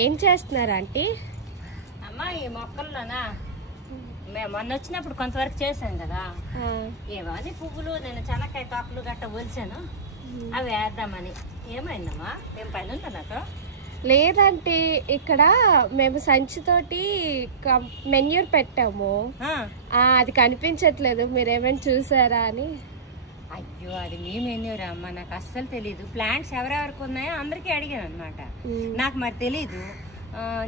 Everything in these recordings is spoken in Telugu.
ఏం చేస్తున్నారు ఆంటీ? అమ్మా ఈ మొక్కల్లోనా మేము మొన్న వచ్చినప్పుడు కొంతవరకు చేశాను కదా, ఏమో అని పువ్వులు నేను చెనక్కాయ తోకలు గట్ట ఒలిసాను, అవి వేద్దామని. ఏమైందమ్మా, ఏం పని ఉందా నాకు? లేదంటే ఇక్కడ మేము సంచితోటి మెన్యూర్ పెట్టాము, అది కనిపించట్లేదు, మీరేమైనా చూసారా అని. అయ్యో అది మీ మెన్యూరా అమ్మా, నాకు అస్సలు తెలీదు. ప్లాంట్స్ ఎవరెవరికి ఉన్నాయో అందరికీ అడిగాను అనమాట, నాకు మరి తెలీదు.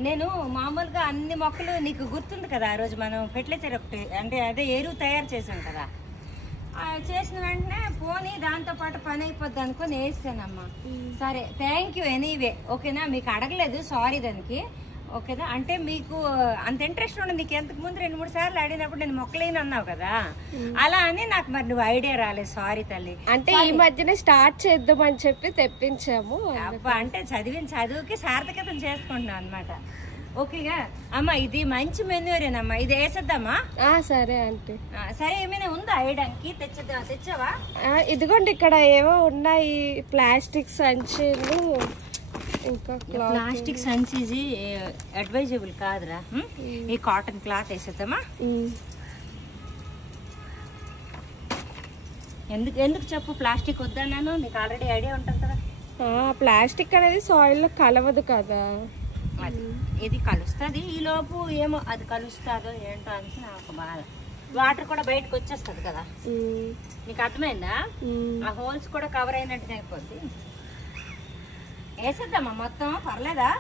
నేను మామూలుగా అన్ని మొక్కలు నీకు గుర్తుంది కదా, ఆ రోజు మనం ఫెర్టిలైజర్ ఒకటి అంటే అదే ఎరువు తయారు చేసాం కదా, చేసిన వెంటనే పోనీ దాంతో పాటు పని అయిపోద్ది అనుకుని వేసానమ్మా. సరే థ్యాంక్ యూ ఎనీవే, ఓకేనా? మీకు అడగలేదు, సారీ దానికి, ఓకేనా? అంటే మీకు అంత ఇంట్రెస్ట్ ఉండదు, నీకు ఎంతకు ముందు 2-3 సార్లు అడిగినప్పుడు నేను మొక్కలేని అన్నావు కదా, అలా అని నాకు మరి నువ్వు ఐడియా రాలేదు, సారీ తల్లి. అంటే ఈ మధ్యనే స్టార్ట్ చేద్దామని చెప్పి తెప్పించాము. అబ్బా అంటే చదివిన చదువుకి సార్థకతం చేసుకుంటున్నాను అనమాట. ఓకేగా అమ్మా, ఇది మంచి మెన్యూరేనమ్మా, ఇది వేసేద్దామా? సరే ఆంటీ. సరే ఏమైనా ఉందా వేయడానికి? తెచ్చావా? ఇదిగోండి ఇక్కడ ఏవో ఉన్నాయి, ప్లాస్టిక్ సంచులు, ఇంకా ప్లాస్టిక్ సంచి అడ్వైజబుల్ కాదురా, ఈ కాటన్ క్లాత్ వేసేద్దామా? ఎందుకు చెప్పు ప్లాస్టిక్ వద్దన్నాను, నీకు ఆల్రెడీ ఐడియా ఉంటుంది కదా. ప్లాస్టిక్ అనేది సాయిల్ లో కలవదు కదా, అది ఇది కలుస్తుంది, ఈ లోపు ఏమో అది కలుస్తుందో ఏంటో అని నాకు బాధ. వాటర్ కూడా బయటకు వచ్చేస్తుంది కదా, నీకు అర్థమైందా? ఆ హోల్స్ కూడా కవర్ అయినట్టుగా అయిపోద్ది. వేసేద్దామా మొత్తం, పర్లేదా?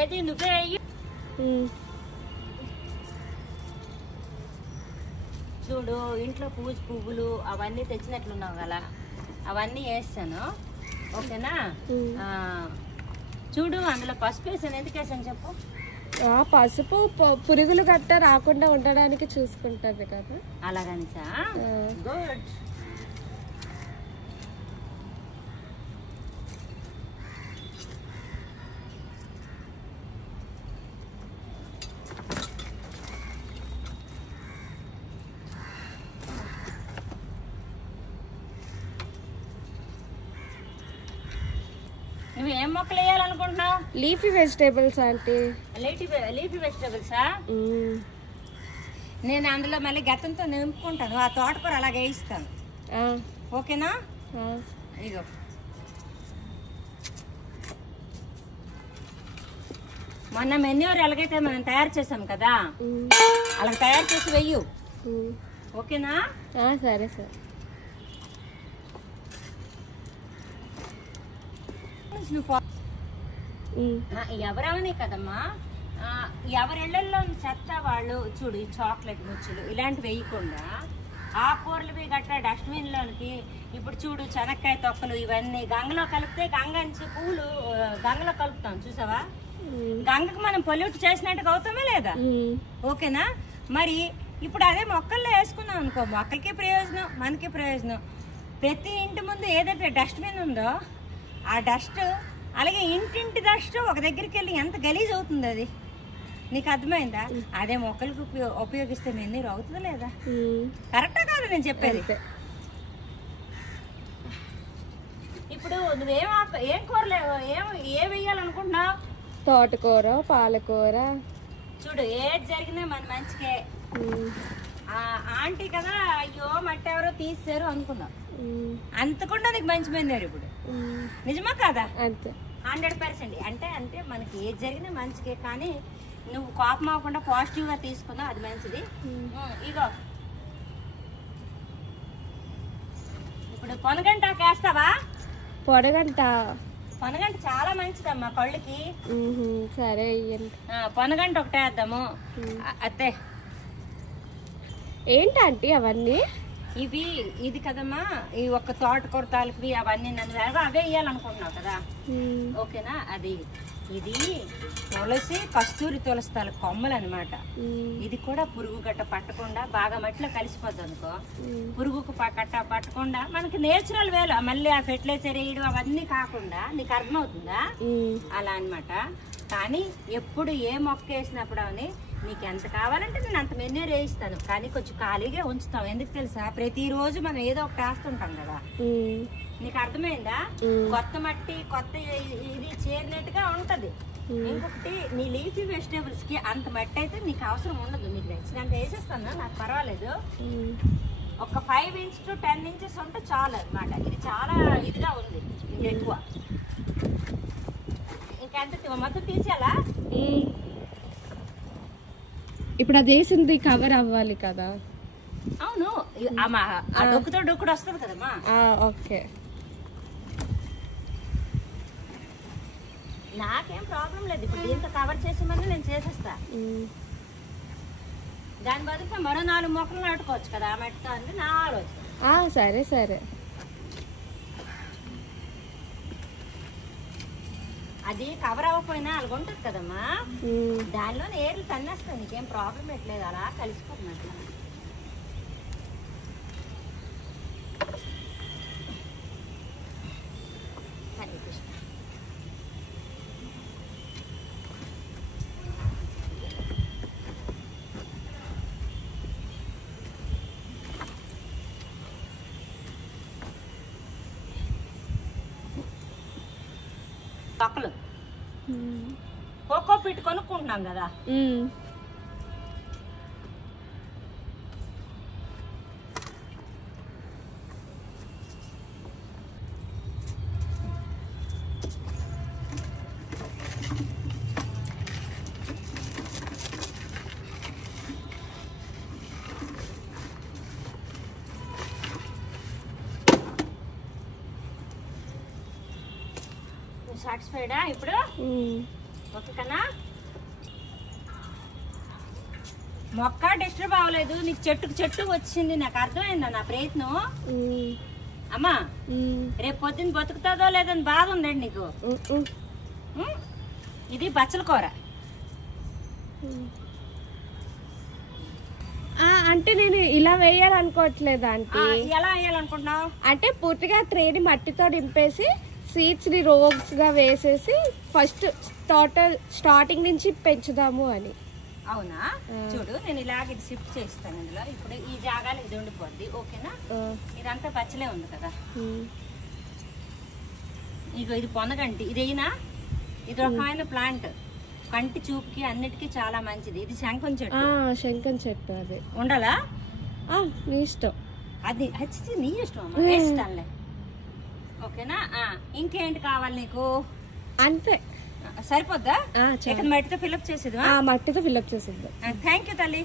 ఏది నువ్వే అయ్యి చూడు, ఇంట్లో పువ్వులు అవన్నీ తెచ్చినట్లున్నావు కదా, అవన్నీ వేస్తాను, ఓకేనా? చూడు అందులో పసుపు వేసాను, ఎందుకు వేసాను చెప్పు? పసుపు పురుగులు గట్ట రాకుండా ఉండడానికి చూసుకుంటది కదా, అలాగనిసా? గుడ్. నువ్వు ఏం మొక్కలు వేయాలనుకుంటున్నావు? Leafy vegetables aunty. లీఫీ వెజిటేబుల్సా? నేను అందులో మళ్ళీ గతంతో నింపుకుంటాను, ఆ తోటకూర అలాగే వేయిస్తాను, ఓకేనా? ఇగో మొన్న మెన్యూర్ ఎలాగైతే మనం తయారు చేసాం కదా, అలా తయారు చేసి వెయ్యు, ఓకేనా? సరే సరే. ఎవరవనే కదమ్మా, ఎవరిళ్లలో చెత్త వాళ్ళు చూడు, ఈ చాక్లెట్ ముచ్చులు ఇలాంటివి వేయకుండా ఆకూరలు గట్రా డస్ట్బిన్ లోనికి. ఇప్పుడు చూడు చెనక్కాయ తొక్కలు ఇవన్నీ గంగలో కలిపితే, గంగ నుంచి పూలు గంగలో కలుపుతాం చూసావా, గంగకు మనం పొల్యూట్ చేసినట్టుగా అవుతామా లేదా? ఓకేనా? మరి ఇప్పుడు అదే మొక్కల్లో వేసుకున్నాం అనుకో, మొక్కలకి ప్రయోజనం, మనకి ప్రయోజనం. ప్రతి ఇంటి ముందు ఏదైతే డస్ట్బిన్ ఉందో ఆ డస్ట్, అలాగే ఇంటింటి డస్ట్ ఒక దగ్గరికి వెళ్ళి ఎంత గలీజ్ అవుతుంది అది, నీకు అర్థమైందా? అదే మొక్కలకు ఉపయోగిస్తే మెన్నీరు అవుతుందా లేదా? కరెక్టా కాదు నేను చెప్పేది? ఇప్పుడు ఏం కూరలు ఏ వేయాలనుకుంటున్నావు? తోటకూర, పాలకూర, చూడు ఏది జరిగినా మన మంచికే. ఆంటీ కదా, అయ్యో మట్టి ఎవరో తీసారు అనుకున్నావు, అంతకుండా నీకు మంచి మెన్నారు ఇప్పుడు, నిజమా కాదా? 100%. అంటే మనకి ఏది జరిగినా మంచికే, కానీ నువ్వు కోపం అవ్వకుండా పాజిటివ్ గా తీసుకున్నావు, అది మంచిది. ఇగో ఇప్పుడు పొనగంటాకు వేస్తావా? పొనగంట చాలా మంచిదమ్మా కళ్ళకి. సరే పొనగంట ఒకటే వేద్దాము. అత్తే ఏంటంటే అవన్నీ ఇది కదమ్మా, ఈ ఒక్క తోటకూర తాలూకువి అవన్నీ నన్ను అవే వేయాలనుకుంటున్నావు కదా, ఓకేనా? ఇది తులసి, కస్తూరి తులసి తాలూకు కొమ్మలు అనమాట. ఇది కూడా పురుగు గట్ట పట్టకుండా బాగా మట్టిలో కలిసిపోద్ది అనుకో, పురుగుకు గట్ట పట్టకుండా మనకి నేచురల్ వేలు, మళ్ళీ ఆ ఫెర్టిలైజర్ వేయడం అవన్నీ కాకుండా, నీకు అర్థమవుతుందా? అలా అనమాట. కానీ ఎప్పుడు ఏ మొక్క వేసినప్పుడు అని నీకు ఎంత కావాలంటే నేను అంత మెన్యూ వేయిస్తాను, కానీ కొంచెం ఖాళీగా ఉంచుతాం. ఎందుకు తెలుసా, ప్రతిరోజు మనం ఏదో ఒకటి వేస్తుంటాం కదా. నీకు అర్థమైందా? కొత్త మట్టి కొత్త ఇది చేరినట్టుగా ఉంటది. ఇంకొకటి నీ లీఫీ వెజిటేబుల్స్ కి అంత మట్టి అయితే నీకు అవసరం ఉండదు. నీకు నచ్చినంత వేసేస్తాను, నాకు పర్వాలేదు. ఒక 5 inches to 10 inches ఉంటే చాలు అనమాట. ఇది చాలా ఇదిగా ఉంది, ఇది ఎక్కువ. ఇంకెంత మొత్తం తీసేయాలా? ఇప్పుడు అది వేసింది కవర్ అవ్వాలి కదా. అవును, ఆ డొక్కుతో డొక్కుడు వస్తుంది కదమ్మా. ఓకే, నాకేం ప్రాబ్లం లేదు. ఇప్పుడు దీంతో కవర్ చేసేమని నేను చేసేస్తా. దాని బదులు మరో 4 మొక్కలు నాటుకోవచ్చు కదా ఆ మట్టితో అని నా ఆలోచన. సరే సరే. అది కవర్ అవ్వకపోయినా అలాగ ఉంటుంది కదమ్మా, దానిలో ఏర్లు తన్నేస్తాయి. నీకేం ప్రాబ్లం పెట్టలేదు, అలా కలిసిపోతుంది అట్లా. హరే కృష్ణ. పక్కలు కోకో పీట్ కొనుక్కుంటున్నాం కదా. సాటిస్ఫైడా ఇప్పుడు? ఓకే కన్నా. మొక్క డిస్టర్బ్ అవ్వలేదు, నీకు చెట్టు వచ్చింది. నాకు అర్థమైందా నా ప్రయత్నం? అమ్మా రేపు పొద్దున్న బతుకుతుందో లేదని బాధ ఉందండి నీకు. ఇది బచ్చల కూర. అంటే నేను ఇలా వేయాలనుకోవట్లేదు ఆంటీ. ఎలా వేయాలనుకుంటున్నావు? అంటే పూర్తిగా ట్రేని మట్టితో నింపేసి సీడ్స్ ని రోవ్స్ గా వేసేసి ఫస్ట్ స్టార్టింగ్ నుంచి పెంచుదాము అని. అవునా? చూడు, నేను ఇలాగ ఇది షిఫ్ట్ చేస్తాను ఇందులో. ఇప్పుడు ఈ జాగాలో ఇది ఉండిపోద్ది, ఓకేనా? ఇదంతా పచ్చలే ఉంది కదా. ఇగో ఇది పొనగంటి, ఇదేనా? ఇది రకమైన ప్లాంట్, కంటి చూపుకి అన్నిటికీ చాలా మంచిది. ఇది శంఖం చెట్టు. శంఖం చెట్టు అది ఉండాలా? నీ ఇష్టం. అది నీ ఇష్టం అమ్మా, వేస్తానులే. ఓకేనా? ఇంకేంటి కావాలి నీకు? అంతే, సరిపోద్దా? మట్టితో ఫిల్అప్ చేసేది. మట్టితో ఫిల్అప్ చేసేది. థ్యాంక్ యూ తల్లి.